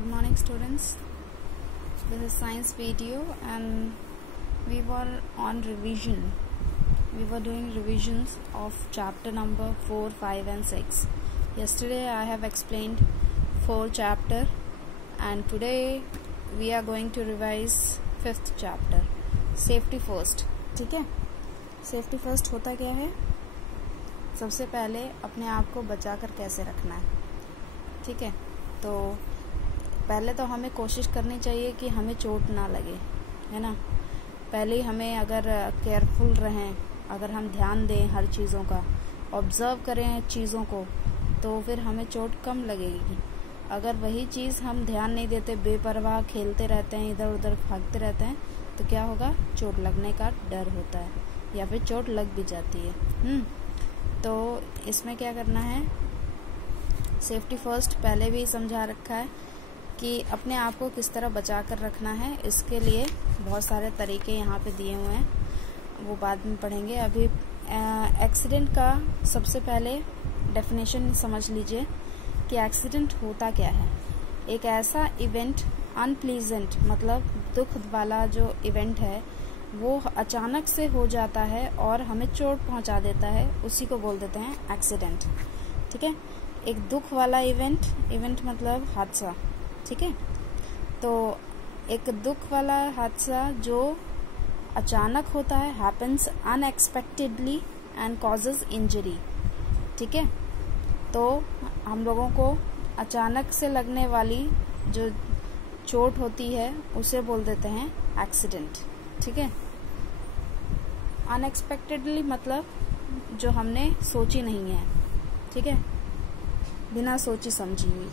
Good morning, students. This is science video and we were on revision. We were doing revisions of chapter number 4, 5 and 6. Yesterday I have explained 4 chapter and today we are going to revise 5th chapter. Safety first. ठीक है? Safety first होता क्या है? सबसे पहले अपने आप को बचाकर कैसे रखना है. ठीक है, तो पहले तो हमें कोशिश करनी चाहिए कि हमें चोट ना लगे, है ना. पहले ही हमें अगर केयरफुल रहें, अगर हम ध्यान दें हर चीज़ों का, ऑब्जर्व करें चीज़ों को, तो फिर हमें चोट कम लगेगी. अगर वही चीज़ हम ध्यान नहीं देते, बेपरवाह खेलते रहते हैं, इधर उधर भागते रहते हैं, तो क्या होगा, चोट लगने का डर होता है या फिर चोट लग भी जाती है. तो इसमें क्या करना है, सेफ्टी फर्स्ट पहले भी समझा रखा है कि अपने आप को किस तरह बचा कर रखना है. इसके लिए बहुत सारे तरीके यहाँ पे दिए हुए हैं, वो बाद में पढ़ेंगे. अभी एक्सीडेंट का सबसे पहले डेफिनेशन समझ लीजिए कि एक्सीडेंट होता क्या है. एक ऐसा इवेंट, अनप्लीजेंट मतलब दुख वाला जो इवेंट है, वो अचानक से हो जाता है और हमें चोट पहुंचा देता है, उसी को बोल देते हैं एक्सीडेंट. ठीक है, एक दुख वाला इवेंट मतलब हादसा. ठीक है, तो एक दुख वाला हादसा जो अचानक होता है, happens unexpectedly and causes injury. ठीक है, तो हम लोगों को अचानक से लगने वाली जो चोट होती है उसे बोल देते हैं एक्सीडेंट. ठीक है, अनएक्सपेक्टेडली मतलब जो हमने सोची नहीं है. ठीक है, बिना सोची समझी हुई.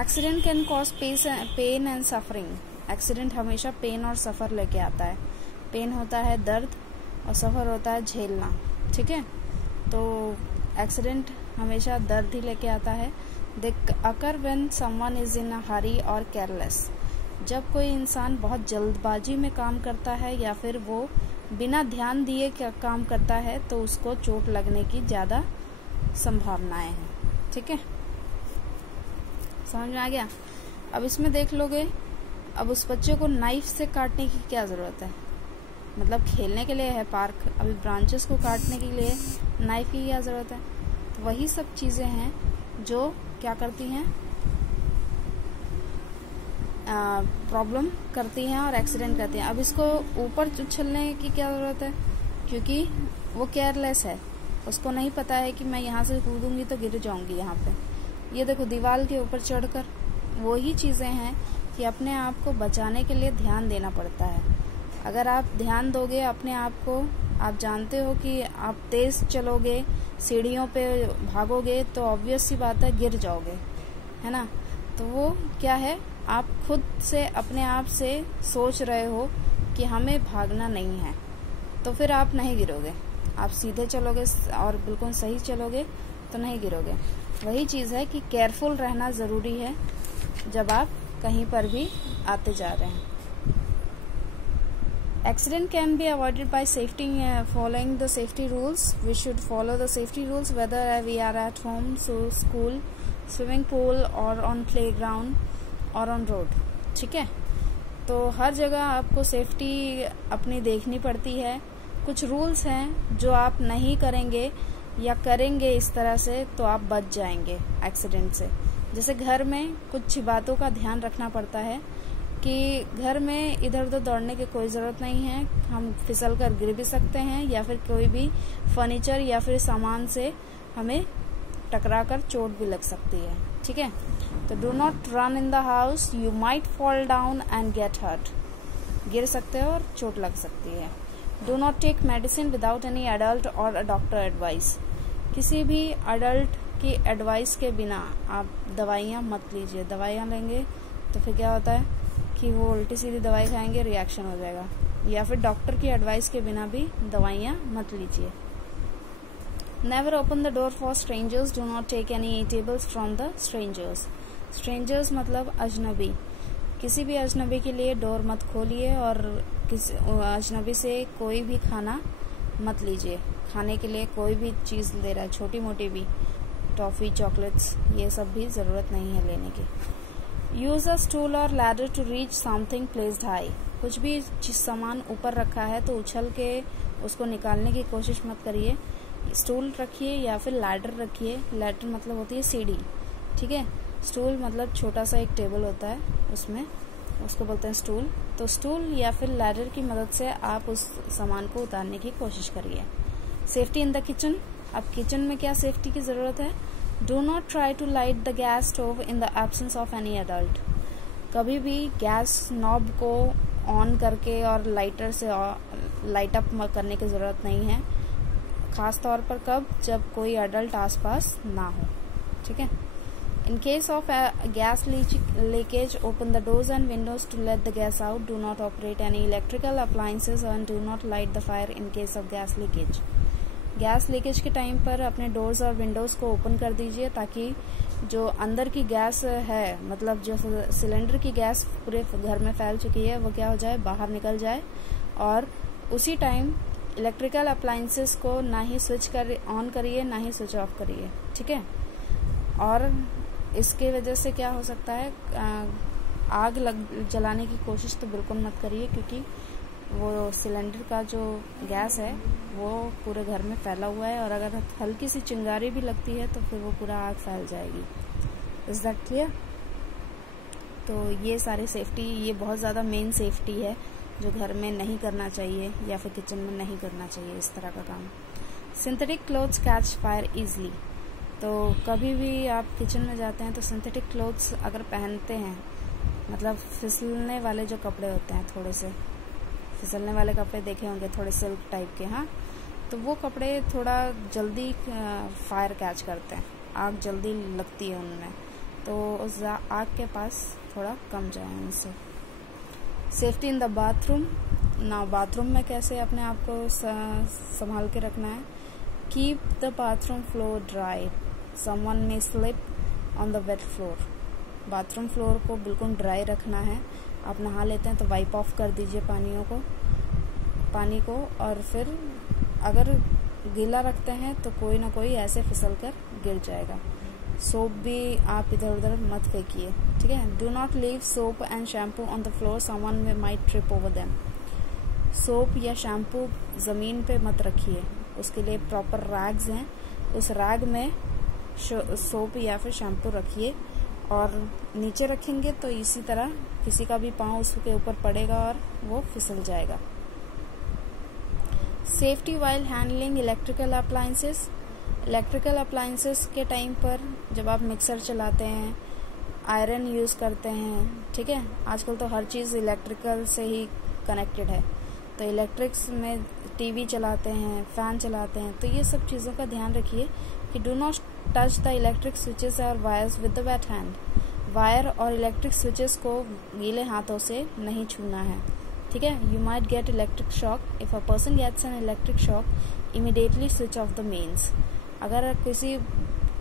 Accident can cause pain and suffering. Accident हमेशा पेन और सफर लेके आता है. पेन होता है दर्द और सफर होता है झेलना. ठीक है, तो एक्सीडेंट हमेशा दर्द ही लेके आता है. They occur when someone is in a hurry or careless. जब कोई इंसान बहुत जल्दबाजी में काम करता है या फिर वो बिना ध्यान दिए काम करता है, तो उसको चोट लगने की ज्यादा संभावनाएं हैं. ठीक है, समझ में आ गया. अब इसमें देख लोगे, अब उस बच्चे को नाइफ से काटने की क्या जरूरत है, मतलब खेलने के लिए है पार्क, अभी ब्रांचेस को काटने के लिए नाइफ की क्या जरूरत है. तो वही सब चीजें हैं जो क्या करती हैं, प्रॉब्लम करती हैं और एक्सीडेंट करती हैं. अब इसको ऊपर उछलने की क्या जरूरत है, क्योंकि वो केयरलेस है, उसको नहीं पता है कि मैं यहाँ से कूदूंगी तो गिर जाऊंगी यहाँ पे. ये देखो दीवार के ऊपर चढ़कर. वही चीजें हैं कि अपने आप को बचाने के लिए ध्यान देना पड़ता है. अगर आप ध्यान दोगे अपने आप को, आप जानते हो कि आप तेज चलोगे, सीढ़ियों पे भागोगे, तो ऑब्वियस सी बात है गिर जाओगे, है ना. तो वो क्या है, आप खुद से अपने आप से सोच रहे हो कि हमें भागना नहीं है, तो फिर आप नहीं गिरोगे. आप सीधे चलोगे और बिल्कुल सही चलोगे तो नहीं गिरोगे. वही चीज है कि केयरफुल रहना जरूरी है जब आप कहीं पर भी आते जा रहे हैं. Accident can be avoided by following the safety rules. We should follow the safety rules whether we are at home, school, swimming pool or on playground or on road. ठीक है, तो हर जगह आपको सेफ्टी अपनी देखनी पड़ती है. कुछ रूल्स हैं जो आप नहीं करेंगे या करेंगे इस तरह से तो आप बच जाएंगे एक्सीडेंट से. जैसे घर में कुछ बातों का ध्यान रखना पड़ता है कि घर में इधर उधर दौड़ने की कोई जरूरत नहीं है. हम फिसल कर गिर भी सकते हैं या फिर कोई भी फर्नीचर या फिर सामान से हमें टकरा कर चोट भी लग सकती है. ठीक है, तो do not run in the house, you might fall down and get hurt. गिर सकते हो और चोट लग सकती है. Do not take medicine without any adult और डॉक्टर एडवाइस. किसी भी एडल्ट की एडवाइस के बिना आप दवाइयाँ मत लीजिए. दवाइयाँ लेंगे तो फिर क्या होता है कि वो उल्टी सीधी दवाई खाएंगे, रिएक्शन हो जाएगा. या फिर डॉक्टर की एडवाइस के बिना भी दवाइयाँ मत लीजिए. Never open the door for strangers. Do not take any eatables from the strangers. Strangers मतलब अजनबी. किसी भी अजनबी के लिए डोर मत खोलिए और किसी अजनबी से कोई भी खाना मत लीजिए. खाने के लिए कोई भी चीज ले रहा है, छोटी मोटी भी, टॉफी, चॉकलेट्स, ये सब भी जरूरत नहीं है लेने की. यूज अ स्टूल और ladder to reach something placed high. कुछ भी जिस सामान ऊपर रखा है तो उछल के उसको निकालने की कोशिश मत करिए। स्टूल रखिए या फिर लैडर रखिए। लैडर मतलब होती है सीढ़ी, ठीक है। स्टूल मतलब छोटा सा एक टेबल होता है, उसमें उसको बोलते हैं स्टूल। तो स्टूल या फिर लैडर की मदद से आप उस सामान को उतारने की कोशिश करिए। Safety in the kitchen. अब किचन में क्या सेफ्टी की ज़रूरत है? Do not try to light the gas stove in the absence of any adult. कभी भी गैस नॉब को ऑन करके और लाइटर से लाइट अप करने की ज़रूरत नहीं है, खास तौर पर कब? जब कोई एडल्ट आसपास ना हो, ठीक है। In case of gas leakage, open the doors and windows to let the gas out. Do not operate any electrical appliances and do not light the fire in case of gas leakage. Gas leakage के time पर अपने doors और Windows को open कर दीजिए ताकि जो अंदर की गैस है, मतलब जो सिलेंडर की गैस पूरे घर में फैल चुकी है, वो क्या हो जाए? बाहर निकल जाए। और उसी टाइम इलेक्ट्रिकल अप्लायंसेस को ना ही स्विच कर ऑन करिए ना ही स्विच ऑफ करिए, ठीक है। और इसके वजह से क्या हो सकता है? आग जलाने की कोशिश तो बिल्कुल मत करिए, क्योंकि वो सिलेंडर का जो गैस है वो पूरे घर में फैला हुआ है और अगर हल्की सी चिंगारी भी लगती है तो फिर वो पूरा आग फैल जाएगी। Is that clear? तो ये सारी सेफ्टी, ये बहुत ज़्यादा मेन सेफ्टी है जो घर में नहीं करना चाहिए या फिर किचन में नहीं करना चाहिए इस तरह का काम। Synthetic clothes catch fire easily. तो कभी भी आप किचन में जाते हैं तो सिंथेटिक क्लोथ्स अगर पहनते हैं, मतलब फिसलने वाले जो कपड़े होते हैं, थोड़े से फिसलने वाले कपड़े देखे होंगे, थोड़े सिल्क टाइप के, हाँ, तो वो कपड़े थोड़ा जल्दी फायर कैच करते हैं, आग जल्दी लगती है उनमें, तो उस आग के पास थोड़ा कम जाए उनसे। Safety in the bathroom. ना बाथरूम में कैसे अपने आप को संभाल के रखना है? Keep the bathroom floor dry, someone may slip on the wet floor. Bathroom floor को बिल्कुल ड्राई रखना है। आप नहा लेते हैं तो वाइप ऑफ कर दीजिए पानी को, और फिर अगर गीला रखते हैं तो कोई ना कोई ऐसे फिसल कर गिर जाएगा। सोप भी आप इधर उधर मत फेंकिए, ठीक है। Do not leave soap and shampoo on the floor, someone may might trip over them. Soap या शैम्पू ज़मीन पे मत रखिए, उसके लिए प्रॉपर रैग्स हैं, उस रैग में सोप या फिर शैम्पू रखिए, और नीचे रखेंगे तो इसी तरह किसी का भी पाँव उसके ऊपर पड़ेगा और वो फिसल जाएगा। Safety while handling electrical appliances. Electrical appliances के टाइम पर जब आप मिक्सर चलाते हैं, आयरन यूज़ करते हैं, ठीक है, आजकल तो हर चीज़ इलेक्ट्रिकल से ही कनेक्टेड है, तो इलेक्ट्रिक्स में टीवी चलाते हैं, फैन चलाते हैं, तो ये सब चीज़ों का ध्यान रखिए कि do not touch the electric switches or wires with the wet hand. Wire और इलेक्ट्रिक स्विचेस को गीले हाथों से नहीं छूना है, ठीक है। You might get electric shock. If a person gets an electric shock immediately switch off the mains. अगर किसी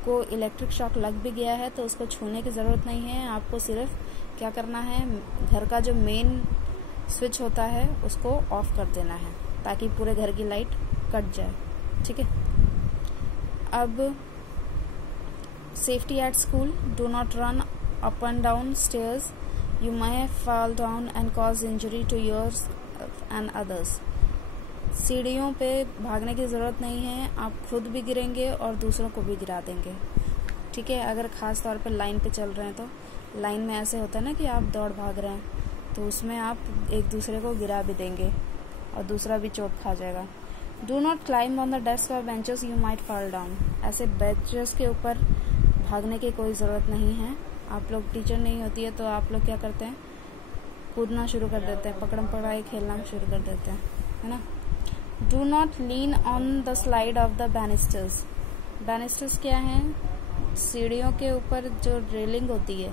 को इलेक्ट्रिक शॉक लग भी गया है तो उसको छूने की ज़रूरत नहीं है, आपको सिर्फ क्या करना है, घर का जो मेन स्विच होता है उसको ऑफ कर देना है ताकि पूरे घर की लाइट कट जाए, ठीक है। अब safety at school. Do not run up and down stairs, you may fall down and cause injury to yours and others। सीढ़ियों पे भागने की ज़रूरत नहीं है, आप खुद भी गिरेंगे और दूसरों को भी गिरा देंगे, ठीक है। अगर ख़ास तौर पे लाइन पे चल रहे हैं तो लाइन में ऐसे होता है ना कि आप दौड़ भाग रहे हैं, तो उसमें आप एक दूसरे को गिरा भी देंगे और दूसरा भी चोट खा जाएगा। Do not climb on the desk or benches, you might fall down. ऐसे बेंचेस के ऊपर भागने की कोई ज़रूरत नहीं है। आप लोग टीचर नहीं होती है तो आप लोग क्या करते हैं, कूदना शुरू कर देते हैं, पकड़म पकड़ाई खेलना शुरू कर देते हैं, है ना। Do not lean on the slide of the banisters. Banisters क्या हैं? सीढ़ियों के ऊपर जो रेलिंग होती है,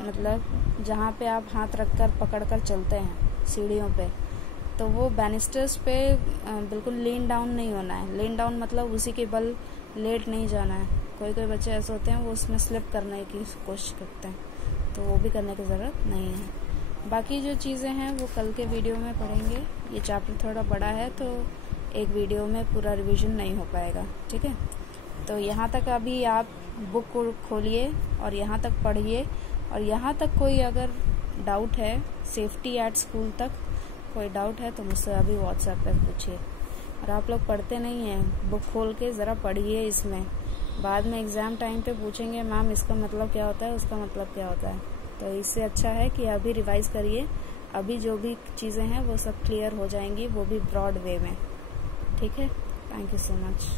मतलब जहाँ पे आप हाथ रखकर पकड़कर चलते हैं सीढ़ियों पे, तो वो बैनिस्टर्स पे बिल्कुल लीन डाउन नहीं होना है। लीन डाउन मतलब उसी के बल लेट नहीं जाना है। कोई कोई बच्चे ऐसे होते हैं वो उसमें स्लिप करने की कोशिश करते हैं, तो वो भी करने की ज़रूरत नहीं है। बाकी जो चीज़ें हैं वो कल के वीडियो में पढ़ेंगे। ये चैप्टर थोड़ा बड़ा है तो एक वीडियो में पूरा रिवीजन नहीं हो पाएगा, ठीक है। तो यहाँ तक अभी आप बुक को खोलिए और यहाँ तक पढ़िए और यहाँ तक कोई अगर डाउट है सेफ्टी एट स्कूल तक कोई डाउट है तो मुझसे अभी व्हाट्सएप पे पूछिए। और आप लोग पढ़ते नहीं हैं, बुक खोल के ज़रा पढ़िए। इसमें बाद में एग्ज़ाम टाइम पे पूछेंगे मैम इसका मतलब क्या होता है, उसका मतलब क्या होता है। तो इससे अच्छा है कि अभी रिवाइज़ करिए। अभी जो भी चीज़ें हैं वो सब क्लियर हो जाएंगी, वो भी ब्रॉड वे में। ठीक है, थैंक यू सो मच।